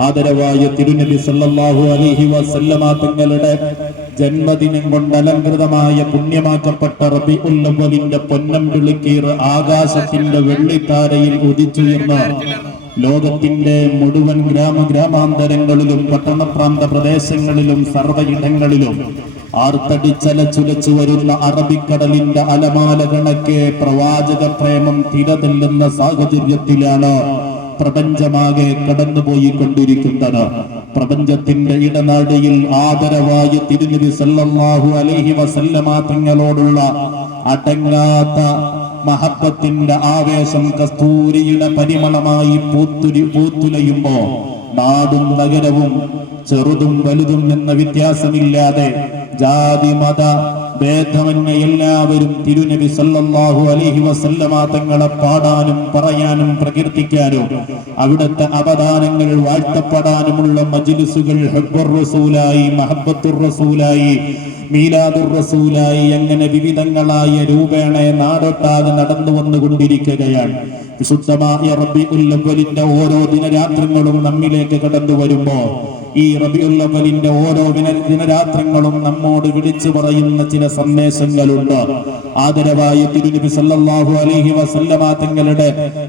ആദരവായ തിരുനബി സല്ലല്ലാഹു അലൈഹി വസല്ലമ തങ്ങളുടെ ജന്മദിനം കൊണ്ട് അലങ്കൃതമായ പുണ്യമാക്കപ്പെട്ട റബിഉല്ലവലിന്റെ പൊന്നം വിളിക്കീർ ആകാശത്തിന്റെ വെള്ളിത്താരയിൽ ഉദിച്ചുയർന്ന ലോകത്തിന്റെ മുഴുവൻ ഗ്രാമ ഗ്രാമാന്തരങ്ങളിലും പട്ടണപ്രാന്ത പ്രദേശങ്ങളിലും സർവയിടങ്ങളിലും ആർത്തടിച്ചലച്ചുലച്ചു വരുന്ന അറബിക്കടലിന്റെ അലമാല കണക്കെ പ്രവാചക പ്രേമം തിരതെല്ലുന്ന സാഹചര്യത്തിലാണ് പ്രപഞ്ചമാകെ കടന്നുപോയി കൊണ്ടിരിക്കുന്നത് പ്രപഞ്ചത്തിന്റെ ഇടനാടിയിൽ ആദരവായ തിരുനബി സല്ലല്ലാഹു അലൈഹി വസല്ലമ തങ്ങളോടുള്ള അടങ്ങാത്ത മഹബത്തിന്റെ ആവേശം കസ്തൂരിയുടെ പരിമളമായി പൂത്തുരി പൂത്തുലയുമ്പോ നാടും നഗരവും ചെറുതും വലുതും എന്ന വ്യത്യാസമില്ലാതെ ജാതി മത ഭേദമന്യ എല്ലാവരും തിരുനബി സല്ലല്ലാഹു അലൈഹി വസല്ലമ തങ്ങളെ പാടാനും പറയാനും പ്രകീർത്തിക്കാനും അവിടുത്തെ അവദാനങ്ങൾ വാഴ്ത്തപ്പെടാനുമുള്ള മജ്ലിസുകൾ റസൂലായി മഹബ്ബത്തുർ റസൂലായി മീലാദുർ റസൂലായി അങ്ങനെ വിവിധങ്ങളായ രൂപേണ നാടൊട്ടാകെ നടന്നു വന്നുകൊണ്ടിരിക്കുകയാണ്. വിശുദ്ധമായ റബ്ബി ഉല്ലവലിന്റെ ഓരോ ദിനരാത്രങ്ങളും നമ്മിലേക്ക് കടന്നു വരുമ്പോ ഈ റബിയുള്ളവലിന്റെ ഓരോ ദിന ദിനരാത്രങ്ങളും നമ്മോട് വിളിച്ചു പറയുന്ന ചില സന്ദേശങ്ങളുണ്ട്. ആദരവായ തിരുനബി സല്ലല്ലാഹു അലൈഹി വസല്ലമ തങ്ങളുടെ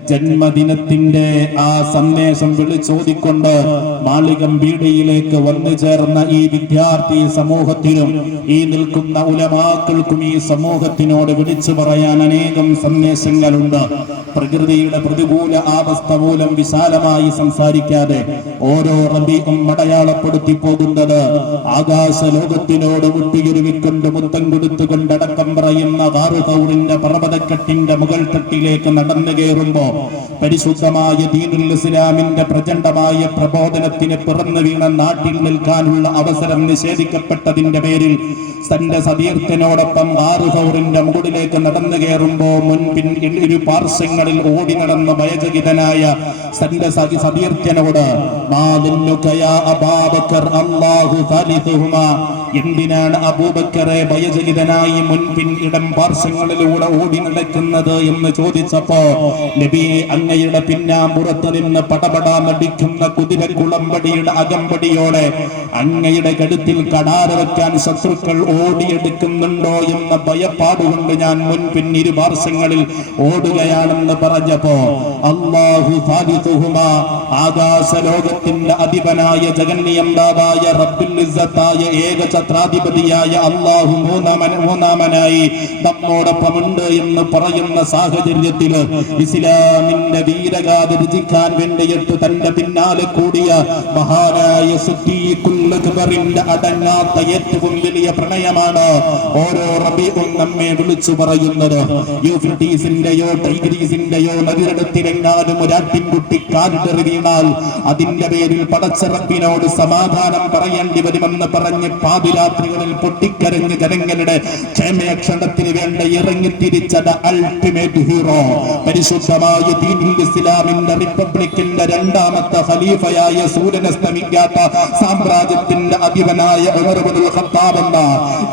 ജന്മദിനത്തിന്റെ ആ സന്ദേശം വിളിച്ചോതിക്കൊണ്ട് മാളികം ബീഡിയിലേക്ക് വന്നു ചേർന്ന ഈ വിദ്യാർത്ഥി സമൂഹത്തിനും ഈ നിൽക്കുന്ന ഉലമാക്കൾക്കും ഈ സമൂഹത്തിനോട് വിളിച്ചു പറയാൻ അനേകം സന്ദേശങ്ങളുണ്ട്. പ്രകൃതിയുടെ പ്രതികൂല ആവസ്ഥ മൂലം വിശാലമായി സംസാരിക്കാതെ ഓരോ റബിയും അടയാളപ്പെടുത്തി പോകുന്നത്. ആകാശ ലോകത്തിനോട് മുട്ടിയുരുവിക്കൊണ്ട് മുത്തം കൊടുത്തുകൊണ്ട് അടക്കം പറയുന്ന വാറുകൗറിന്റെ പർവതക്കെട്ടിന്റെ മുകൾ തട്ടിലേക്ക് നടന്നു കയറുമ്പോ പരിശുദ്ധമായ ദീനുൽ ഇസ്ലാമിന്റെ പ്രചണ്ഡമായ പ്രബോധനത്തിന് പിറന്നു വീണ നാട്ടിൽ നിൽക്കാനുള്ള അവസരം നിഷേധിക്കപ്പെട്ടതിന്റെ പേരിൽ തന്റെ സതീർത്ഥനോടൊപ്പം ആറുഹൗറിന്റെ മുകളിലേക്ക് നടന്നു കയറുമ്പോ മുൻപിൻ ഇരു പാർശ്വങ്ങളിൽ ഓടി നടന്ന ഭയചകിതനായ തന്റെ സതി സതീർത്ഥനോട് അബാബക്കർ അല്ലാഹു സാലിസുഹുമാ എന്തിനാണ് അബൂബക്കറെ ഭയചകിതനായി മുൻപിൻ ഇടം പാർശ്വങ്ങളിലൂടെ ഓടി നടക്കുന്നത് എന്ന് ചോദിച്ചപ്പോ നബിയെ അങ്ങയുടെ പിന്നാമ്പുറത്ത് നിന്ന് പടപടാ നടിക്കുന്ന കുതിരക്കുളമ്പടിയുടെ അകമ്പടിയോടെ അങ്ങയുടെ കഴുത്തിൽ കടാര വെക്കാൻ ശത്രുക്കൾ ഓടിയെടുക്കുന്നുണ്ടോ എന്ന ഭയപ്പാടുകൊണ്ട് ഞാൻ മുൻപിൻ ഇരു പാർശ്വങ്ങളിൽ ഓടുകയാണെന്ന് പറഞ്ഞപ്പോ അള്ളാഹു ആകാശ ലോകത്തിന്റെ അധിപനായ ജഗന്നിയന്താവായ റബ്ബുൽ ഇസ്സത്തായ ഏകഛത്രാധിപതിയായ അള്ളാഹു മൂന്നാമൻ മൂന്നാമനായി നമ്മോടൊപ്പമുണ്ട് എന്ന് പറയുന്ന സാഹചര്യത്തിൽ ഇസ്ലാമിന്റെ വീരഗാഥ രചിക്കാൻ വേണ്ടിയിട്ട് തന്റെ പിന്നാലെ കൂടിയ മഹാനായ സിദ്ദീഖുൽ അക്ബറിന്റെ അടങ്ങാത്ത ഏറ്റവും വലിയ പ്രണയമാണ് ഓരോ റബിയും നമ്മെ വിളിച്ചു പറയുന്നത്. യൂഫ്രട്ടീസിന്റെയോ ടൈഗ്രീസിന്റെയോ നദിരടത്തിലെങ്ങാനും ഒരാട്ടിൻകുട്ടി കാലിടറി വീണാൽ അതിന്റെ പേരിൽ പടച്ചറപ്പിനോട് സമാധാനം പറയേണ്ടി വരുമെന്ന് പറഞ്ഞ് പാതിരാത്രികളിൽ പൊട്ടിക്കരഞ്ഞ് ജനങ്ങളുടെ ക്ഷേമയക്ഷണത്തിന് വേണ്ട ഇറങ്ങി തിരിച്ചത് അൾട്ടിമേറ്റ് ഹീറോ പരിശുദ്ധമായ ഇസ്ലാമിന്റെ റിപ്പബ്ലിക്കിന്റെ രണ്ടാമത്തെ ഖലീഫയായ സൂര്യനസ്തമിക്കാത്ത സാമ്രാജ്യത്തിന്റെ അധിപനായ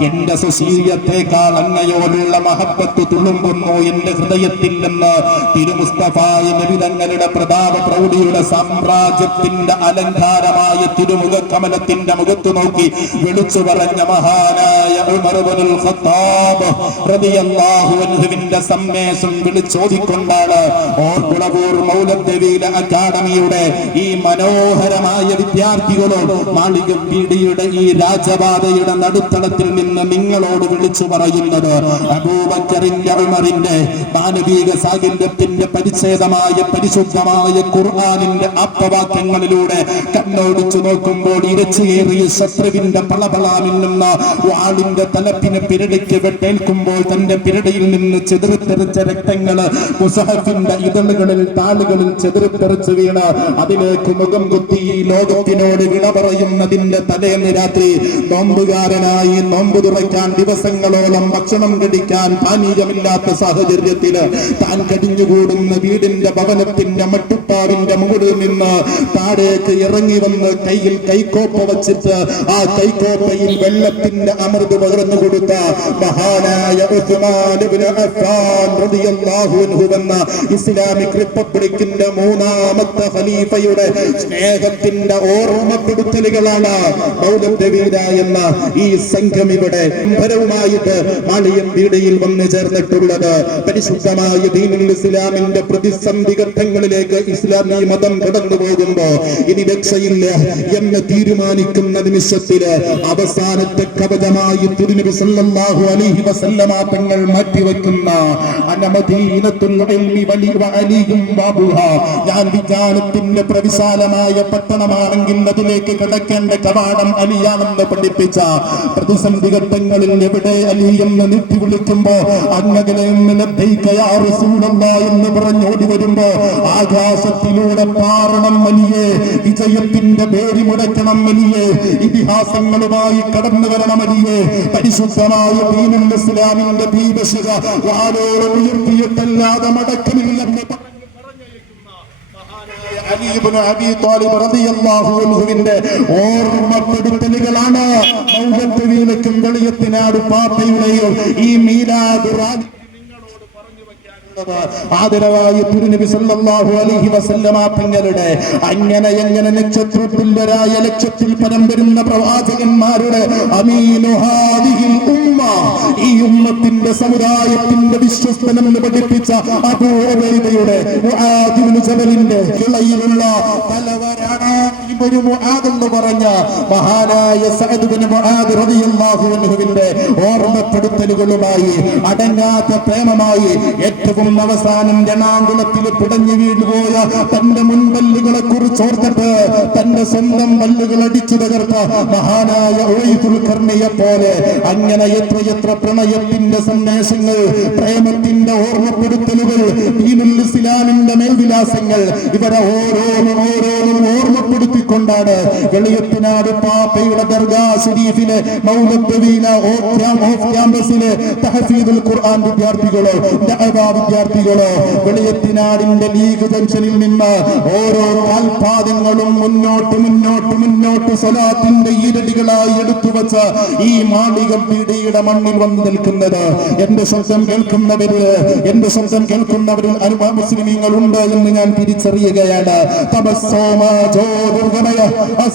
എന്റെ സുശീലത്തെക്കാൾ അങ്ങയോടുള്ള മഹത്വത്ത് തുളുമ്പുന്നു. എന്റെ ഹൃദയത്തിൽ നിന്ന് തിരുമുസ്തഫായ നബി തങ്ങളുടെ പ്രതാപ പ്രൗഢിയുടെ സാമ്രാജ്യത്തിന്റെ അലങ്കാരമായ തിരുമുഖ കമലത്തിന്റെ മുഖത്ത് നോക്കി വിളിച്ചു പറഞ്ഞ മഹാനായ ഉമർ ഇബ്നുൽ ഖത്താബ് റളിയല്ലാഹു അൻഹുവിന്റെ സന്ദേശം വിളിച്ചോദിക്കൊണ്ടാണ് ഓർക്കുളവൂർ മൗലദ്ദവീല അക്കാദമിയുടെ ഈ മനോഹരമായ വിദ്യാർത്ഥികളോട് മാളിക പീഡിയുടെ ഈ രാജപാതയുടെ നടുത്തളത്തിൽ നിന്ന് നിങ്ങളോട് വിളിച്ചു പറയുന്നത് അബൂബക്കറിന്റെ ഉമറിന്റെ മാനവിക സാഹിത്യത്തിന്റെ പരിച്ഛേദമായ പരിശുദ്ധമായ ഖുർആാനിന്റെ അപ്പവാക്യങ്ങളിലൂടെ കണ്ണോടിച്ചു നോക്കുമ്പോൾ ഇരച്ചുകേറിയ ശത്രുവിന്റെ പളപളാമിൽ വാളിന്റെ തലപ്പിന് പിരടിക്ക് വെട്ടേൽക്കുമ്പോൾ തന്റെ പിരടിയിൽ നിന്ന് ചെതിറിത്തെറിച്ച രക്തങ്ങൾ മുസഹഫിന്റെ ഇതളുകളിൽ താളുകളിൽ ചെതിറിത്തെറിച്ച് വീണ് അതിലേക്ക് മുഖം കുത്തി ഈ ലോകത്തിനോട് വിള പറയുന്നതിന്റെ തലേന്ന് രാത്രി നോമ്പുകാരനായി നോമ്പ് തുറയ്ക്കാൻ ദിവസങ്ങളോളം ഭക്ഷണം കടിക്കാൻ പാനീയമില്ലാത്ത സാഹചര്യത്തിൽ താൻ കടിഞ്ഞുകൂടുന്ന വീടിന്റെ ഭവനത്തിന്റെ മട്ടുപ്പാവിന്റെ മുകളിൽ നിന്ന് താഴേക്ക് ഇറങ്ങി വന്ന് കയ്യിൽ കൈക്കോപ്പ വച്ചിട്ട് ആ കൈക്കോപ്പയിൽ വെള്ളത്തിന്റെ അമൃത് പകർന്നു കൊടുത്ത മഹാനായ എന്ന ഇസ്ലാമിക് റിപ്പബ്ലിക്കിന്റെ മൂന്നാമത്തെ ഖലീഫയുടെ സ്നേഹത്തിന്റെ ഓർമ്മപ്പെടുത്തലുകളാണ് എന്ന ഈ സംഘം ഇവിടെ ഭരവുമായിട്ട് മാളിയൻ വീടയിൽ വന്നു ചേർന്നിട്ടുള്ളത്. പരിശുദ്ധമായ ദീനുൽ ഇസ്ലാമിന്റെ പ്രതിസന്ധി ഘട്ടങ്ങളിലേക്ക് ഇസ്ലാമി മതം കടന്നു പോകുമ്പോ ഇനി രക്ഷയില്ല. എന്ന് തീരുമാനിക്കുന്ന നിമിഷത്തിൽ അവസാനത്തെ കവചമായി തിരുനബി സല്ലല്ലാഹു അലൈഹി വസല്ലമ തങ്ങൾ മാറ്റിവെക്കുന്ന അനമദീനത്തുൽ ഇൽമി വലി വഅലിയും ബാബുഹ. ഞാൻ വിജ്ഞാനത്തിന്റെ പ്രവിശാലമായ പട്ടണമാണെങ്കിൽ അതിലേക്ക് കടക്കേണ്ട കവാടം അലിയാണെന്ന് പഠിപ്പിച്ച പ്രതിസന്ധി ഘട്ടങ്ങളിൽ എവിടെ അലി എന്ന് നീട്ടി വിളിക്കുമ്പോ അങ്ങകലെ എന്ന് പറഞ്ഞോടി വരുമ്പോ ആകാശത്തിലൂടെ പാറണം അലിയെ വിജയത്തിന്റെ മുടക്കണം വലിയേ ഇതിഹാസങ്ങളുമായി കടന്നു വരണം വലിയേ പരിശുദ്ധമായ ദീനുൽ ഇസ്ലാമിന്റെ ദീപശിക വാലോളം ഉയർത്തിയിട്ടല്ലാതെ മടക്കമില്ലെന്ന് ഓർമ്മപ്പെടുത്തലുകളാണ്. വെളിയത്തിനാട് പാപ്പയുടെയും ഈ മീലാദ് റാലി ആദരവായ തിരുനബി സല്ലല്ലാഹു അലൈഹി വസല്ലമ തങ്ങളുടെ അങ്ങനെ എങ്ങനെ നക്ഷത്രത്തിൽവരായ ലക്ഷത്തിൽ പരം വരുന്ന പ്രവാചകന്മാരുടെ അമീനു ഹാദിഹിൽ ഉമ്മ ഈ ഉമ്മത്തിന്റെ സമുദായത്തിന്റെ വിശ്വസ്തനെന്ന് പഠിപ്പിച്ച അബൂ ഉബൈദയുടെ മുആദ് ജബലിന്റെ കിളയിലുള്ള തലവരാണ്. എന്ന് പറഞ്ഞ മഹാനായ ഓർമ്മപ്പെടുത്തലുകളുമായി അടങ്ങാത്ത പ്രേമമായി ഏറ്റവും അവസാനം രണാകുളത്തിൽ പിടഞ്ഞു വീണുപോയ തന്റെ മുൻപല്ലുകളെ കുറിച്ച് ഓർത്തിട്ട് തന്റെ സ്വന്തം പല്ലുകൾ അടിച്ചു തകർത്ത മഹാനായ ഒഴിതുൽക്കർണിയെ പോലെ അങ്ങനെ എത്രയെത്ര പ്രണയത്തിന്റെ സന്ദേശങ്ങൾ പ്രേമത്തിന്റെ ഓർമ്മപ്പെടുത്തലുകൾ ഇസ്ലാമിന്റെ മേൽവിലാസങ്ങൾ ഇവരെ ഓരോന്നും ഓരോന്നും ഓർമ്മപ്പെടുത്തിക്കൊണ്ടാണ് വെളിയത്തിനാട് പാപ്പയുടെ ദർഗാ ഷരീഫിലെ മൗലത്തവീല ഓഫ് ക്യാമ്പസിലെ തഹസീദുൽ ഖുർആൻ വിദ്യാർത്ഥികളോ ദഅവാ വിദ്യാർത്ഥികളോ വെളിയത്തിനാടിന്റെ ലീഗ് ജംഗ്ഷനിൽ നിന്ന് ഓരോ കാൽപാദങ്ങളും മുന്നോട്ട് മുന്നോട്ട് മുന്നോട്ട് സ്വലാത്തിന്റെ ഈരടികളായി എടുത്തു വച്ച ഈ മാളിക പീടിയുടെ മണ്ണിൽ വന്ന് നിൽക്കുന്നത് എന്റെ ശബ്ദം കേൾക്കുന്നവരിൽ എന്റെ ശബ്ദം കേൾക്കുന്നവരിൽ അനുഭവ മുസ്ലിമീങ്ങൾ ഉണ്ട് എന്ന് ഞാൻ തിരിച്ചറിയുകയാണ്. തപസ്സോമ ജ്യോതിർഗമയ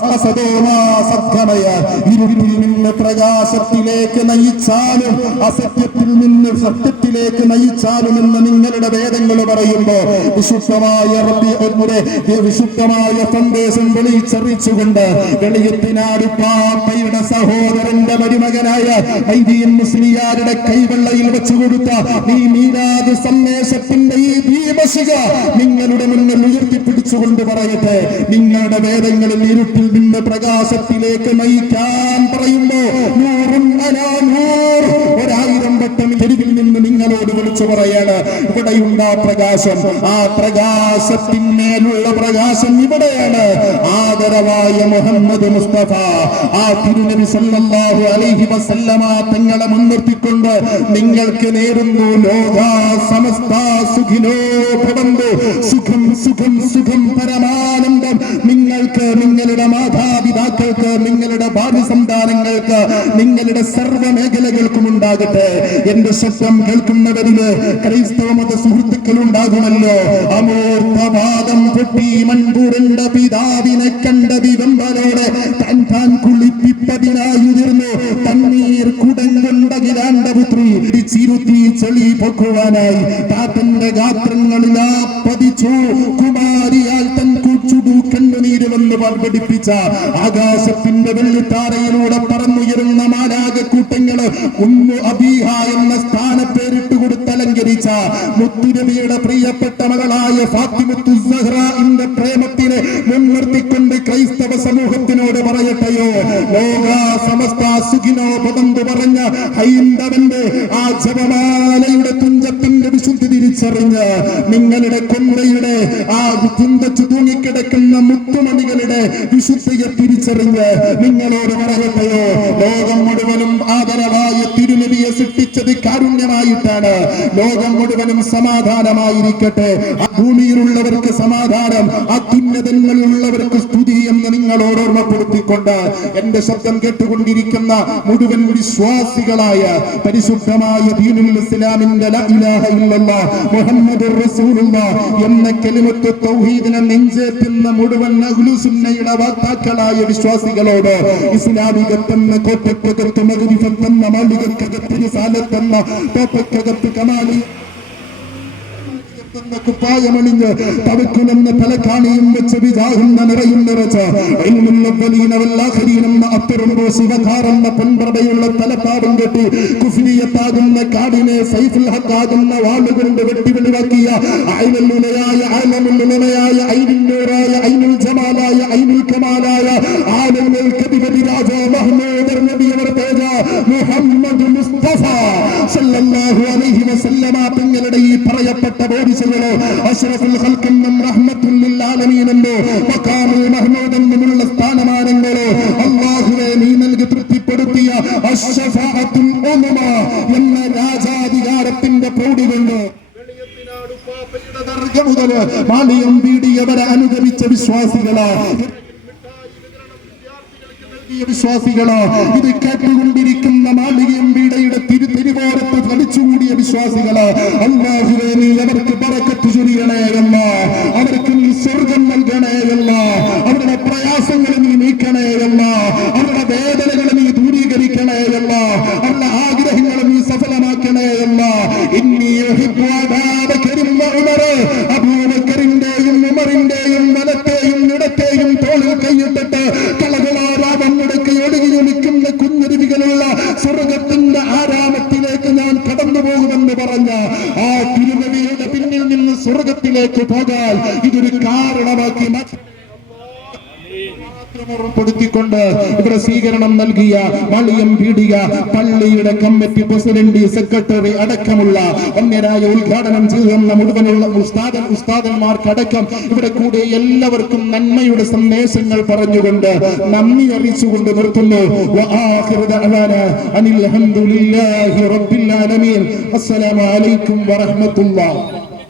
അസതോമ സദ്ഗമയ. ഇരുട്ടിൽ നിന്ന് പ്രകാശത്തിലേക്ക് നയിച്ചാലും അസത്യത്തിൽ നിന്ന് സത്യത്തിലേക്ക് നയിച്ചാലും എന്ന് നിങ്ങളുടെ വേദങ്ങൾ പറയുമ്പോ വിശുദ്ധമായ റബ്ബിയുടെ വിശുദ്ധമായ സന്ദേശം വെളിച്ചറിയിച്ചുകൊണ്ട് വെളിയത്തിനാട് പാപ്പയുടെ സഹോദരന്റെ മരുമകനായ മൈദീൻ മുസ്ലിയാരുടെ കൈവെള്ളയിൽ വെച്ചു കൊടുത്ത ഈ മീരാത് സന്ദേശത്തിന്റെ ഈ ദീപശിക നിങ്ങളുടെ മുന്നിൽ ഉയർത്തിപ്പിടിച്ചുകൊണ്ട് പറയട്ടെ. നിങ്ങളുടെ വേദങ്ങളിൽ ഇരുട്ടിൽ നിന്ന് പ്രകാശത്തിലേക്ക് നയിക്കാൻ പറയുമ്പോ നൂറും ഒരായിരം വട്ടം തെരുവിൽ നിന്ന് നിങ്ങളോട് വിളിച്ചു പറയാണ്. ഇവിടെയുണ്ട് ആ പ്രകാശം. ആ പ്രകാശത്തിന്മേലുള്ള പ്രകാശം ഇവിടെയാണ്. ആദരവായ മുഹമ്മദ് മുസ്തഫ ആ തിരുനബി സല്ലല്ലാഹു അലൈഹി വസല്ലമ തങ്ങളെ മുൻനിർത്തിക്കൊണ്ട് നിങ്ങൾക്ക് നേരുന്നു. ലോക സമസ്ത സുഖിനോ ഭവന്തു. സുഖം സുഖം സുഖം പരമാനന്ദം. നിങ്ങൾക്ക് നിങ്ങളുടെ മാതാപിതാക്കൾക്ക് നിങ്ങളുടെ ഭാര്യ സന്താനങ്ങൾക്ക് നിങ്ങളുടെ സർവ മേഖലകൾക്കും ഉണ്ടാകട്ടെ. എന്റെ ശബ്ദം കേൾക്കുന്നവരിൽ ക്രൈസ്തവ മത സുഹൃത്തുക്കൾ ഉണ്ടാകുമല്ലോ. അമൂർത്തവാദം പൊട്ടി മൺപുരണ്ട പിതാവിനെ കണ്ട വിവംബരോടെ താൻ താൻ കുളിപ്പിപ്പതിനായി ഉയർന്നു തണ്ണീർ കുടങ്കൊണ്ടകിലാണ്ട പുത്രി ചിരുത്തി ചെളി പൊക്കുവാനായി. താത്തന്റെ ഗാത്രങ്ങളിലാ പതിച്ചു കുച്ചുടു വന്ന് പഠിപ്പിച്ച ആകാശത്തിന്റെ വെള്ളിത്താരയിലൂടെ പറന്നുയരുന്ന മാലാക കൂട്ടങ്ങൾ ഉമ്മു അബീഹ എന്ന സ്ഥാനപ്പേരിട്ട് കൊടുത്ത് അലങ്കരിച്ച മുത്തുനബിയുടെ പ്രിയപ്പെട്ട മകളായ ഫാത്തിമുത്തു സഹ്റാന്റെ പ്രേമത്തിനെ മുൻനിർത്തിക്കൊണ്ട് ക്രൈസ്തവ സമൂഹത്തിനോട് പറയട്ടെയോ? ലോക സമസ്ത സുഖിനോ പതന്തു പറഞ്ഞ ഹൈന്ദവന്റെ ആ ജപമാലയുടെ തുഞ്ചത്തിന്റെ വിശുദ്ധി തിരിച്ചറിഞ്ഞ് നിങ്ങളുടെ കൊന്തയുടെ ആ ചിന്തച്ചു തൂങ്ങിക്കിടക്കുന്ന മുത്തുമണികളുടെ വിശുദ്ധയെ തിരിച്ചറിഞ്ഞ് നിങ്ങളോട് പറയട്ടെയോ? ലോകം മുഴുവനും ആദരവായ തിരുനബിയെ സൃഷ്ടിച്ചത് കാരുണ്യമായിട്ടാണ്. ലോകം മുഴുവനും സമാധാനമായിരിക്കട്ടെ. ഭൂമിയിലുള്ളവർക്ക് സമാധാനം അത്യുന്നതങ്ങളിലുള്ളവർക്ക് എന്ന് നിങ്ങളോട് ഓർമ്മപ്പെടുത്തിക്കൊണ്ട് എന്റെ ശബ്ദം കേട്ടുകൊണ്ടിരിക്കുന്ന മുഴുവൻ വിശ്വാസികളായ പരിശുദ്ധമായ ദീനുൽ ഇസ്ലാമിന്റെ റസൂലുള്ളാഹ് എന്ന കലിമത്ത് തൗഹീദിനെ വിശ്വാസികളോട് ഇസ്ലാമികത്തെന്ന കോട്ടക്കകത്ത് മകരിഫത്തെന്ന മാളികക്കകത്ത് സാലത്തെന്ന തോപ്പക്കകത്ത് കമാലി കുപ്പായമണിഞ്ഞ് തവക്കുലെന്ന തലക്കാണിയും വെച്ച് വിജാഹുന്ന നിറയും നിറച്ച്. പൊൻപറടയുള്ള തലപ്പാടും കെട്ടി വാളുകൊണ്ട് ഐനുൽ ജമാലായ ഐനുൽ കമാലായ രാജ മുഹമ്മദ് സല്ലല്ലാഹു അലൈഹി വസല്ലമ തങ്ങളുടെ ഈ പറയപ്പെട്ട ബോധിസുകളോ അഷ്റഫുൽ ലിൽ സ്ഥാനമാനങ്ങളോ അല്ലാഹുവേ നീ നൽകി തൃപ്തിപ്പെടുത്തിയ എന്ന രാജാധികാരത്തിന്റെ പ്രൗഢി കൊണ്ട് മാലിയം വീടിയവരെ അനുഗമിച്ച വിശ്വാസികളാ. വിശ്വാസികളോ. ഇത് കേട്ടുകൊണ്ടിരിക്കുന്ന മാലികയും വീടയുടെ തിരു തിരുവോരത്ത് കളിച്ചുകൂടിയ വിശ്വാസികൾ അള്ളാഹുവേ നീ അവർക്ക് പറക്കത്ത് ചൊരിയണേ അല്ല അവർക്ക് നീ സ്വർഗം നൽകണേ അല്ല അവരുടെ പ്രയാസങ്ങൾ നീ നീക്കണേ അല്ല മുന്നോട്ട് പോകാൻ ഇതൊരു കാരണമാക്കി പ്പെടുത്തിക്കൊണ്ട് ഇവിടെ സ്വീകരണം നൽകിയ വളിയം പീടിക പള്ളിയുടെ കമ്മിറ്റി പ്രസിഡന്റ് സെക്രട്ടറി അടക്കമുള്ള വന്യരായ ഉദ്ഘാടനം ചെയ്തെന്ന മുഴുവനുള്ള ഉസ്താദൻ ഉസ്താദന്മാർക്കടക്കം ഇവിടെ കൂടെ എല്ലാവർക്കും നന്മയുടെ സന്ദേശങ്ങൾ പറഞ്ഞുകൊണ്ട് നന്ദി അറിയിച്ചുകൊണ്ട് നിർത്തുന്നു. അനിൽ അസ്സലാമു അലൈക്കും വറഹ്മത്തുള്ളാഹി.